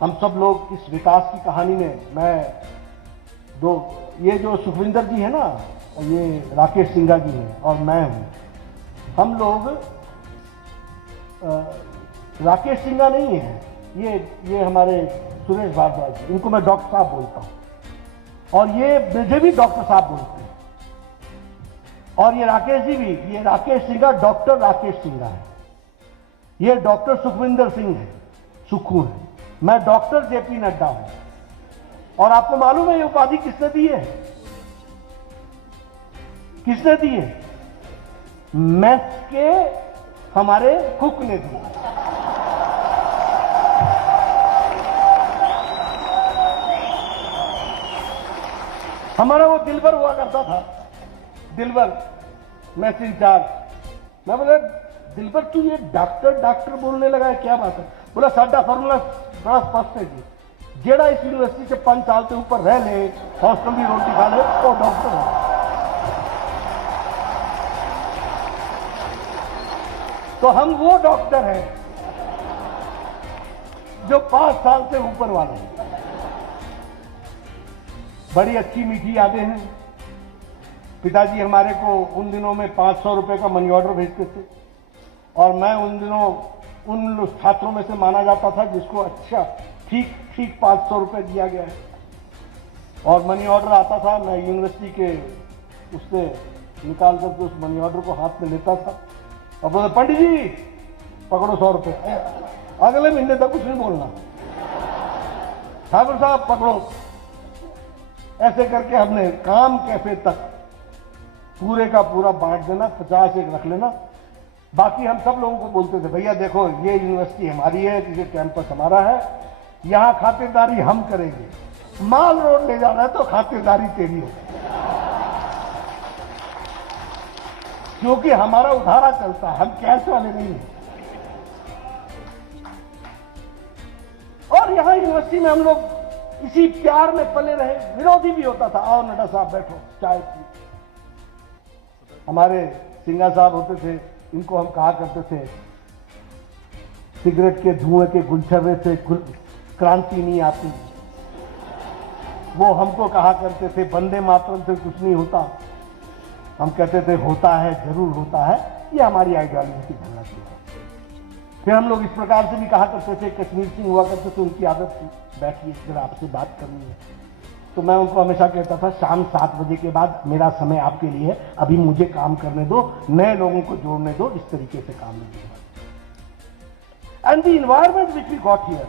हम सब लोग इस विकास की कहानी में, ये जो सुखविंदर जी है ना, ये राकेश सिंघा जी हैं और मैं हूं, हम लोग राकेश सिंघा नहीं है, ये हमारे सुरेश भारद्वाज जी, इनको मैं डॉक्टर साहब बोलता हूं, और ये मुझे भी डॉक्टर साहब बोलते हैं। और ये राकेश जी भी, ये राकेश सिंघा डॉक्टर राकेश सिंघा है, ये डॉक्टर सुखविंदर सिंह है, सुखू है, मैं डॉक्टर जेपी नड्डा हूं। और आपको मालूम है ये उपाधि किसने दी है? किसने दी है? मैथ्स के हमारे कुक ने दी। हमारा वो दिलबर हुआ करता था, दिलबर मैथ्स इंचार्ज। मैं बोला, दिलबर तू ये डॉक्टर डॉक्टर बोलने लगा है, क्या बात है? बोला साडा फॉर्मूला बड़ा स्पष्ट है जी, जेड़ा इस यूनिवर्सिटी से 5 साल से ऊपर रह ले, हॉस्टल की रोटी खा ले, वो डॉक्टर है। तो हम वो डॉक्टर हैं जो 5 साल से ऊपर वाले हैं। बड़ी अच्छी मीठी यादें हैं। पिताजी हमारे को उन दिनों में 500 रुपए का मनी ऑर्डर भेजते थे, और मैं उन दिनों उन छात्रों में से माना जाता था जिसको अच्छा ठीक 500 रुपए दिया गया है। और मनी ऑर्डर आता था, मैं यूनिवर्सिटी के उससे निकाल करके उस मनी ऑर्डर को हाथ में लेता था और बोला, पंडित जी पकड़ो 100 रुपए, अगले महीने तक कुछ नहीं बोलना, ठाकुर साहब पकड़ो। ऐसे करके हमने काम कैफे तक पूरे का पूरा बांट देना, 50 एक रख लेना, बाकी हम सब लोगों को बोलते थे, भैया देखो ये यूनिवर्सिटी हमारी है, ये कैंपस हमारा है, यहां खातिरदारी हम करेंगे, माल रोड ले जाना है तो खातिरदारी तेरी हो, क्योंकि हमारा उधारा चलता है, हम कैश वाले नहीं हैं। और यहां यूनिवर्सिटी में हम लोग इसी प्यार में पले रहे। विरोधी भी होता था, आओ नड्डा साहब बैठो चाय पी। हमारे सिंघा साहब होते थे, इनको हम कहा करते थे सिगरेट के धुएं के गुलछर्रे से क्रांति नहीं आती। वो हमको कहा करते थे वंदे मातरम से कुछ नहीं होता। हम कहते थे होता है, जरूर होता है। ये हमारी आइडियोलॉजी की धारणा थी। फिर हम लोग इस प्रकार से भी कहा करते थे, कश्मीर सिंह हुआ करते थे, उनकी आदत थी बैठिए जरा आपसे बात करनी है। तो मैं उनको हमेशा कहता था शाम 7 बजे के बाद मेरा समय आपके लिए है, अभी मुझे काम करने दो, नए लोगों को जोड़ने दो, इस तरीके से काम नहीं होगा। And the environment which we got here.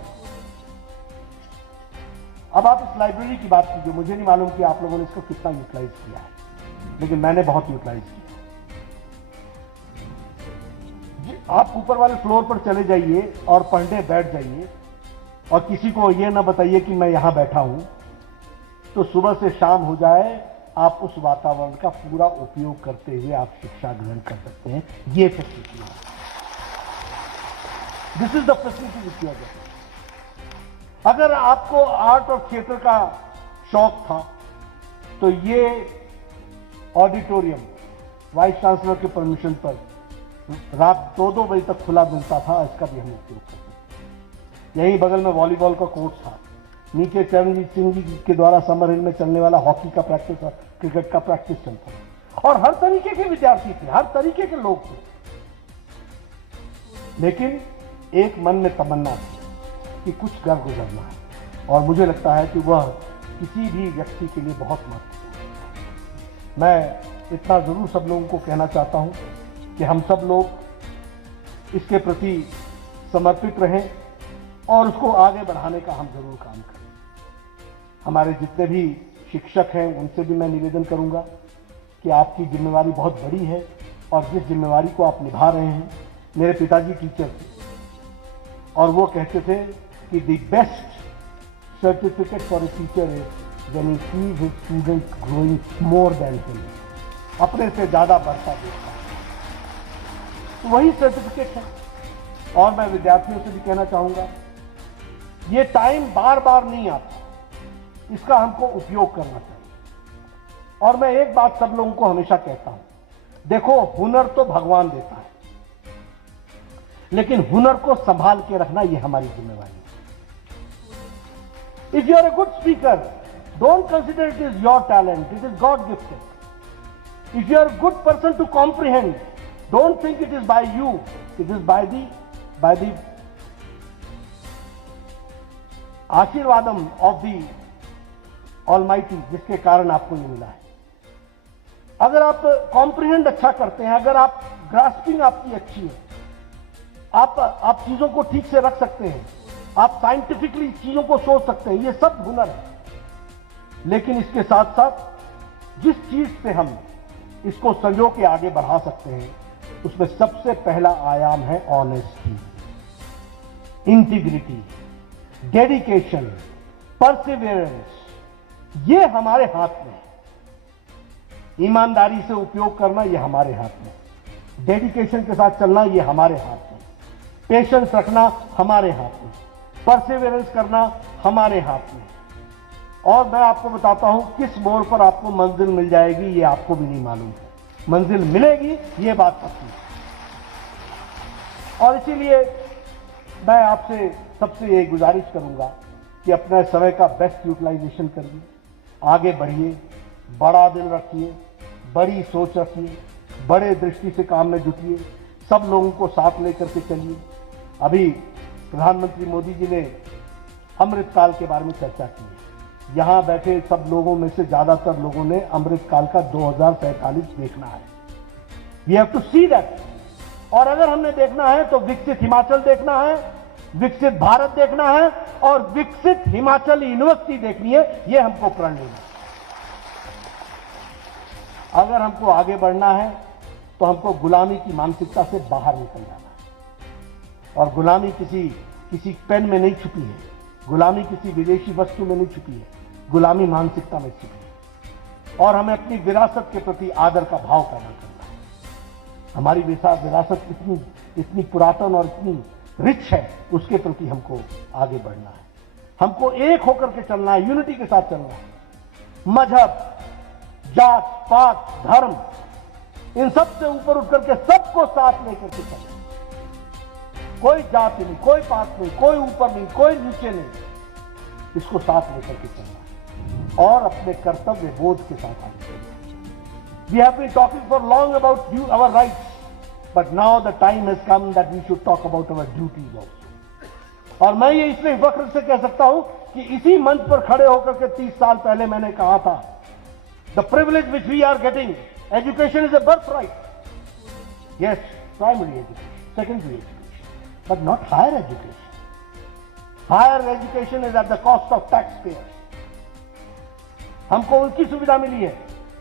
अब आप इस लाइब्रेरी की बात कीजिए, मुझे नहीं मालूम कि आप लोगों ने इसको कितना यूटिलाइज किया है, लेकिन मैंने बहुत यूटिलाइज किया। आप ऊपर वाले फ्लोर पर चले जाइए और पढ़ने बैठ जाइए और किसी को यह ना बताइए कि मैं यहां बैठा हूं, तो सुबह से शाम हो जाए आप उस वातावरण का पूरा उपयोग करते हुए आप शिक्षा ग्रहण कर सकते हैं। ये फैसिलिटी है, this is the facility which you are getting. अगर आपको आर्ट और थिएटर का शौक था तो ये ऑडिटोरियम वाइस चांसलर के परमिशन पर रात 2-2 बजे तक खुला मिलता था, इसका भी हम उपयोग करते हैं। यही बगल में वॉलीबॉल का कोर्ट था, नीचे चरणजीत सिंह जी के द्वारा समर हिल में चलने वाला हॉकी का प्रैक्टिस और क्रिकेट का प्रैक्टिस चलता था। और हर तरीके के विद्यार्थी थे, हर तरीके के लोग थे, लेकिन एक मन में तमन्ना थी कि कुछ घर गुजरना है, और मुझे लगता है कि वह किसी भी व्यक्ति के लिए बहुत महत्वपूर्ण है। मैं इतना जरूर सब लोगों को कहना चाहता हूं कि हम सब लोग इसके प्रति समर्पित रहें और उसको आगे बढ़ाने का हम जरूर काम करें। हमारे जितने भी शिक्षक हैं उनसे भी मैं निवेदन करूंगा कि आपकी जिम्मेवारी बहुत बड़ी है और जिस जिम्मेवारी को आप निभा रहे हैं। मेरे पिताजी टीचर थे और वो कहते थे कि the best certificate for a teacher is when he sees his student growing more than him, अपने से ज्यादा बढ़ता देखता है, तो वही सर्टिफिकेट है। और मैं विद्यार्थियों से भी कहना चाहूंगा, ये टाइम बार बार नहीं आता, इसका हमको उपयोग करना चाहिए। और मैं एक बात सब लोगों को हमेशा कहता हूं, देखो हुनर तो भगवान देता है, लेकिन हुनर को संभाल के रखना यह हमारी जिम्मेवारी है। If you are a good speaker, don't consider it is your talent, it is God gifted. If you are good person to comprehend, don't think it is by you, it is by the आशीर्वादम of the almighty, जिसके कारण आपको ये मिला है। अगर आप comprehend अच्छा करते हैं, अगर आप ग्रास्पिंग आपकी अच्छी है, आप चीजों को ठीक से रख सकते हैं, आप साइंटिफिकली चीजों को सोच सकते हैं, ये सब हुनर है। लेकिन इसके साथ साथ जिस चीज से हम इसको संजो के आगे बढ़ा सकते हैं, उसमें सबसे पहला आयाम है ऑनेस्टी, इंटीग्रिटी, डेडिकेशन, परसिवियरेंस। ये हमारे हाथ में है। ईमानदारी से उपयोग करना ये हमारे हाथ में, डेडिकेशन के साथ चलना ये हमारे हाथ में, पेशेंस रखना हमारे हाथ में, परसिवियरेंस करना हमारे हाथ में। और मैं आपको बताता हूं किस मोड़ पर आपको मंजिल मिल जाएगी ये आपको भी नहीं मालूम है, मंजिल मिलेगी ये बात पक्की है। और इसीलिए मैं आपसे सबसे ये गुजारिश करूंगा कि अपने समय का बेस्ट यूटिलाइजेशन करिए, आगे बढ़िए, बड़ा दिल रखिए, बड़ी सोच रखिए, बड़े दृष्टि से काम में जुटिए, सब लोगों को साथ लेकर के चलिए। अभी प्रधानमंत्री मोदी जी ने अमृतकाल के बारे में चर्चा की है। यहां बैठे सब लोगों में से ज्यादातर लोगों ने अमृतकाल का 2047 देखना है। We have to see that. और अगर हमने देखना है तो विकसित हिमाचल देखना है, विकसित भारत देखना है और विकसित हिमाचल यूनिवर्सिटी देखनी है। यह हमको प्रण लेना है। अगर हमको आगे बढ़ना है तो हमको गुलामी की मानसिकता से बाहर निकल जाना है। और गुलामी किसी पेन में नहीं छुपी है, गुलामी किसी विदेशी वस्तु में नहीं छुपी है, गुलामी मानसिकता में छुपी है। और हमें अपनी विरासत के प्रति आदर का भाव पैदा करना है। हमारी विरासत इतनी पुरातन और इतनी रिच है, उसके प्रति हमको आगे बढ़ना है। हमको एक होकर के चलना है, यूनिटी के साथ चलना है। मजहब, जात पात, धर्म, इन सब से ऊपर उठ करके सबको साथ लेकर के चलना। कोई जाति नहीं, कोई पात नहीं, कोई ऊपर नहीं, कोई नीचे नहीं, इसको साथ लेकर के चलना और अपने कर्तव्य बोध के साथ आगे चलना। We have been talking for long about you our rights, but now the time has come that we should talk about our duties also. और मैं ये इसलिए फख्र से कह सकता हूं कि इसी मंच पर खड़े होकर के 30 साल पहले मैंने कहा था, the privilege which we are getting, education is a birth right, yes, primary education, secondary education, but not higher education. Higher education is at the cost of taxpayers. हमको उनकी सुविधा मिली है,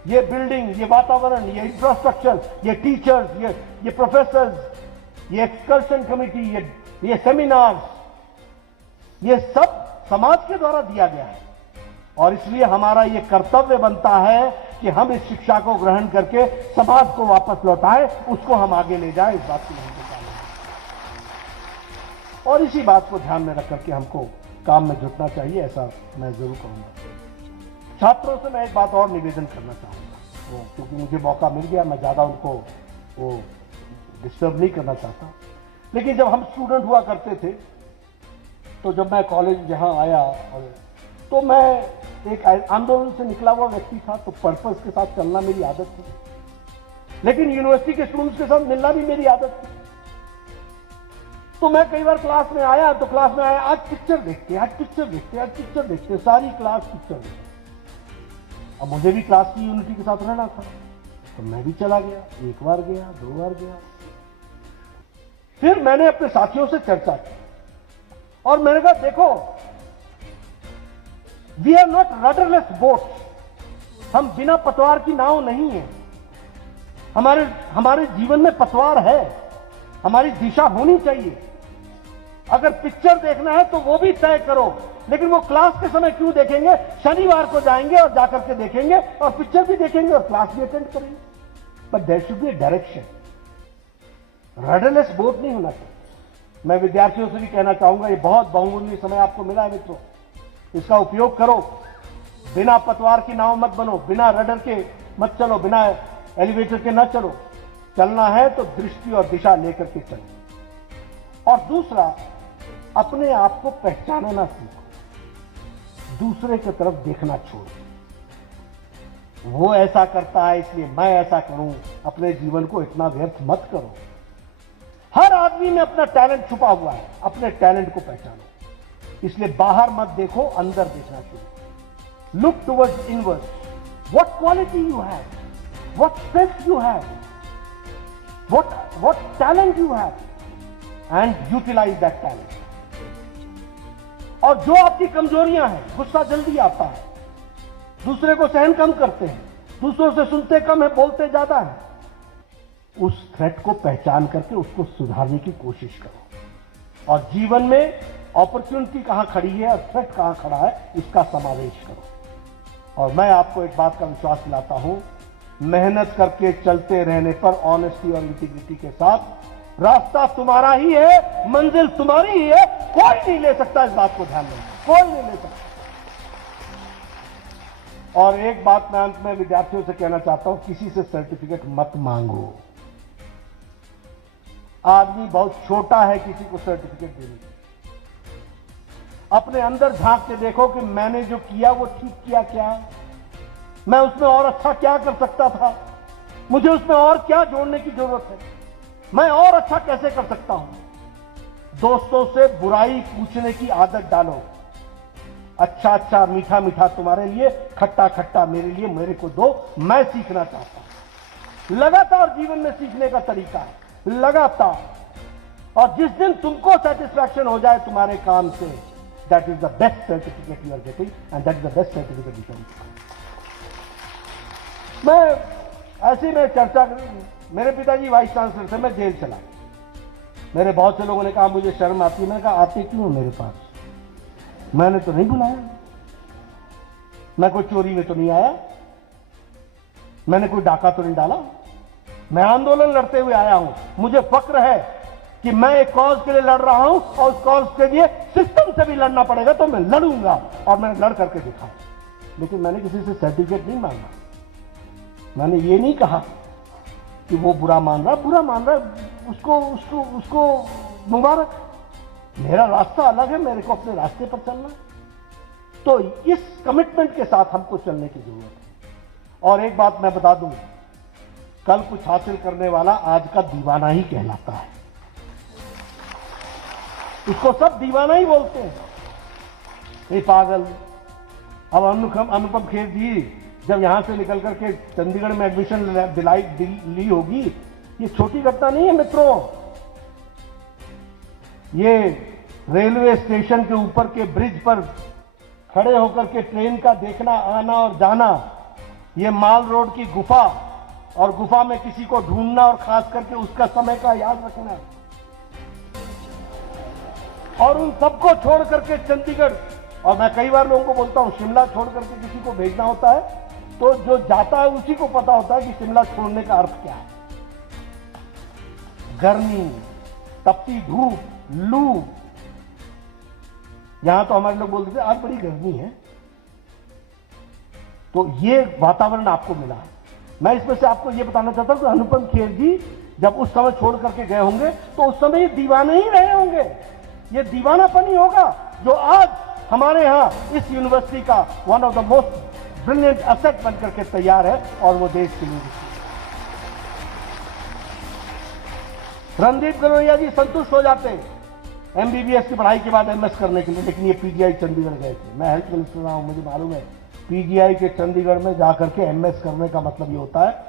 ये बिल्डिंग, ये वातावरण, ये इंफ्रास्ट्रक्चर, ये टीचर्स, ये प्रोफेसर्स, ये एक्सकर्शन कमिटी, ये सेमिनार्स, ये सब समाज के द्वारा दिया गया है। और इसलिए हमारा ये कर्तव्य बनता है कि हम इस शिक्षा को ग्रहण करके समाज को वापस लौटाएं, उसको हम आगे ले जाएं। इस बात की हम और इसी बात को ध्यान में रख करके हमको काम में जुटना चाहिए, ऐसा मैं जरूर कहूंगा। छात्रों से मैं एक बात और निवेदन करना चाहूंगा, क्योंकि मुझे मौका मिल गया, मैं ज्यादा उनको वो डिस्टर्ब नहीं करना चाहता। लेकिन जब हम स्टूडेंट हुआ करते थे, तो जब मैं कॉलेज यहाँ आया तो मैं एक आंदोलन से निकला हुआ व्यक्ति था, तो पर्पस के साथ चलना मेरी आदत थी। लेकिन यूनिवर्सिटी के स्टूडेंट्स के साथ मिलना भी मेरी आदत थी। तो मैं कई बार क्लास में आया, तो क्लास में आया, आज पिक्चर देखते, आज पिक्चर देखते, आज पिक्चर देखते, सारी क्लास पिक्चर देखते। अब मुझे भी क्लास की यूनिटी के साथ रहना था, तो मैं भी चला गया, एक बार गया, 2 बार गया। फिर मैंने अपने साथियों से चर्चा की और मैंने कहा, देखो, we are not rudderless boats, हम बिना पतवार की नाव नहीं है। हमारे जीवन में पतवार है, हमारी दिशा होनी चाहिए। अगर पिक्चर देखना है तो वो भी तय करो, लेकिन वो क्लास के समय क्यों देखेंगे? शनिवार को जाएंगे और जाकर के देखेंगे और पिक्चर भी देखेंगे और क्लास भी अटेंड करेंगे। But there should be a direction, rudderless boat नहीं होना चाहिए। मैं विद्यार्थियों से भी कहना चाहूंगा, ये बहुत बहुमूल्य समय आपको मिला है मित्रों, इसका उपयोग करो। बिना पतवार की नाव मत बनो, बिना रडर के मत चलो, बिना एलिवेटर के न चलो। चलना है तो दृष्टि और दिशा लेकर के चलो। और दूसरा, अपने आप को पहचानना सीखो, दूसरे की तरफ देखना छोड़ो। वो ऐसा करता है इसलिए मैं ऐसा करूं, अपने जीवन को इतना व्यर्थ मत करो। हर आदमी में अपना टैलेंट छुपा हुआ है, अपने टैलेंट को पहचानो। इसलिए बाहर मत देखो, अंदर देखना चाहिए। Look towards inward, what quality you have, what strength you have, what talent you have and utilize that talent. और जो आपकी कमजोरियां हैं, गुस्सा जल्दी आता है, दूसरे को सहन कम करते हैं, दूसरों से सुनते कम है, बोलते ज्यादा है, उस थ्रेट को पहचान करके उसको सुधारने की कोशिश करो। और जीवन में अपॉर्चुनिटी कहां खड़ी है और थ्रेट कहां खड़ा है, इसका समावेश करो। और मैं आपको एक बात का विश्वास दिलाता हूं, मेहनत करके चलते रहने पर, ऑनेस्टी और इंटीग्रिटी के साथ, रास्ता तुम्हारा ही है, मंजिल तुम्हारी ही है, कोई नहीं ले सकता। इस बात को ध्यान रखना, कोई नहीं ले सकता। और एक बात मैं अंत में विद्यार्थियों से कहना चाहता हूं, किसी से सर्टिफिकेट मत मांगो। आदमी बहुत छोटा है किसी को सर्टिफिकेट देने की। अपने अंदर झांक के देखो कि मैंने जो किया वो ठीक किया क्या, मैं उसमें और अच्छा क्या कर सकता था, मुझे उसमें और क्या जोड़ने की जरूरत है, मैं और अच्छा कैसे कर सकता हूं। दोस्तों से बुराई पूछने की आदत डालो। अच्छा अच्छा, मीठा मीठा तुम्हारे लिए, खट्टा खट्टा मेरे लिए, मेरे को दो, मैं सीखना चाहता हूं। लगातार जीवन में सीखने का तरीका है, लगातार। और जिस दिन तुमको सेटिस्फैक्शन हो जाए तुम्हारे काम से, that is the best certificate you are getting and that is the best certificate you can get. मैं ऐसी में चर्चा करूं, मेरे पिताजी वाइस चांसलर थे, मैं जेल चला। मेरे बहुत से लोगों ने कहा मुझे शर्म आती है। मैंने कहा आते क्यों मेरे पास, मैंने तो नहीं बुलाया, मैं कोई चोरी में तो नहीं आया, मैंने कोई डाका तो नहीं डाला, मैं आंदोलन लड़ते हुए आया हूं। मुझे फक्र है कि मैं एक कॉज के लिए लड़ रहा हूं और उस कॉज के लिए सिस्टम से भी लड़ना पड़ेगा तो मैं लड़ूंगा, और मैंने लड़ करके दिखाया। लेकिन मैंने किसी से सर्टिफिकेट नहीं मांगा। मैंने ये नहीं कहा कि वो बुरा मान रहा उसको मुबारक। मेरा रास्ता अलग है, मेरे को अपने रास्ते पर चलना। तो इस कमिटमेंट के साथ हमको चलने की जरूरत है। और एक बात मैं बता दूं, कल कुछ हासिल करने वाला आज का दीवाना ही कहलाता है। उसको सब दीवाना ही बोलते हैं, ये पागल। अब अनुपम खेर जी जब यहां से निकल करके चंडीगढ़ में एडमिशन ली होगी, ये छोटी घटना नहीं है मित्रों। ये रेलवे स्टेशन के ऊपर के ब्रिज पर खड़े होकर के ट्रेन का देखना, आना और जाना, ये माल रोड की गुफा, और गुफा में किसी को ढूंढना और खास करके उसका समय का याद रखना, और उन सबको छोड़ करके चंडीगढ़, और मैं कई बार लोगों को बोलता हूं शिमला छोड़ करके किसी को भेजना होता है तो जो जाता है उसी को पता होता है कि शिमला छोड़ने का अर्थ क्या है। गर्मी, तपती धूप, लू, यहां तो हमारे लोग बोलते थे आज बड़ी गर्मी है। तो ये वातावरण आपको मिला है। मैं इसमें से आपको ये बताना चाहता हूं कि अनुपम खेर जी जब उस समय छोड़ करके गए होंगे तो उस समय ये दीवाने ही रहे होंगे। ये दीवानापन ही होगा जो आज हमारे यहां इस यूनिवर्सिटी का one of the most brilliant asset बनकर के तैयार है, और वो देश के लिए। रणदीप गुलेरिया जी संतुष्ट हो जाते एमबीबीएस की पढ़ाई के बाद एमएस करने के लिए, लेकिन ये पीजीआई चंडीगढ़ गए थे। मैं हेल्थ मिनिस्टर रहा हूं, मुझे मालूम है पीजीआई के चंडीगढ़ में जाकर के एमएस करने का मतलब ये होता है,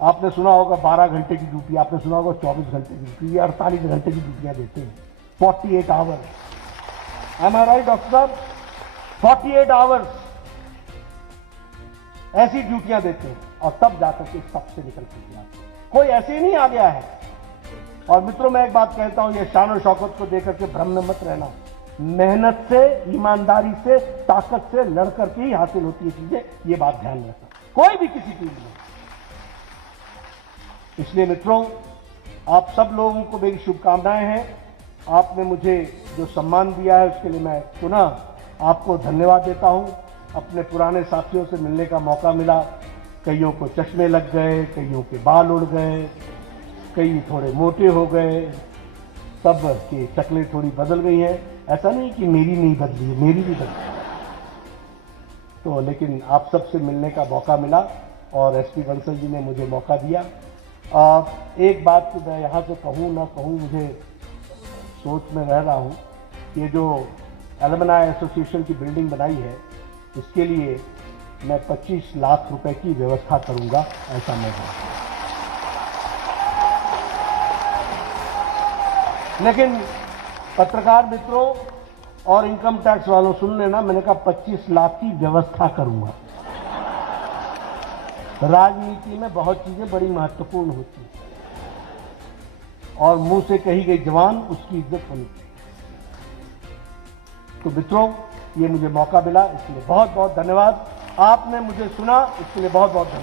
आपने सुना होगा 12 घंटे की ड्यूटी, आपने सुना होगा 24 घंटे की ड्यूटी, ये 48 घंटे की ड्यूटियां देते हैं, 48 आवर्स। एम आई राइट डॉक्टर साहब? 48 आवर्स ऐसी ड्यूटियां देते हैं, और तब जाकर के सबसे निकल के आते हैं। कोई ऐसे ही नहीं आ गया है। और मित्रों मैं एक बात कहता हूं, ये शान और शौकत को देकर के भ्रम में मत रहना। मेहनत से, ईमानदारी से, ताकत से लड़ करके ही हासिल होती है चीजें, ये बात ध्यान रखना, कोई भी किसी फील्ड में। इसलिए मित्रों आप सब लोगों को मेरी शुभकामनाएं हैं। आपने मुझे जो सम्मान दिया है उसके लिए मैं पुनः आपको धन्यवाद देता हूं। अपने पुराने साथियों से मिलने का मौका मिला, कईयों को चश्मे लग गए, कईयों के बाल उड़ गए, कई थोड़े मोटे हो गए, सब की शक्लें थोड़ी बदल गई हैं। ऐसा नहीं कि मेरी नहीं बदली है, मेरी भी बदली। तो लेकिन आप सबसे मिलने का मौका मिला, और एसपी बंसल जी ने मुझे मौका दिया। एक बात तो मैं यहां से कहूं ना कहूं, मुझे सोच में रह रहा हूं, ये जो एलुमनाई एसोसिएशन की बिल्डिंग बनाई है, इसके लिए मैं 25 लाख रुपए की व्यवस्था करूंगा, ऐसा मैं कहूं। लेकिन पत्रकार मित्रों और इनकम टैक्स वालों सुन लेना, मैंने कहा 25 लाख की व्यवस्था करूंगा। राजनीति में बहुत चीजें बड़ी महत्वपूर्ण होती हैं, और मुंह से कही गई जवान उसकी इज्जत होनी चाहिए। तो मित्रों ये मुझे मौका मिला, इसलिए बहुत बहुत धन्यवाद। आपने मुझे सुना, इसके लिए बहुत बहुत धन्यवाद।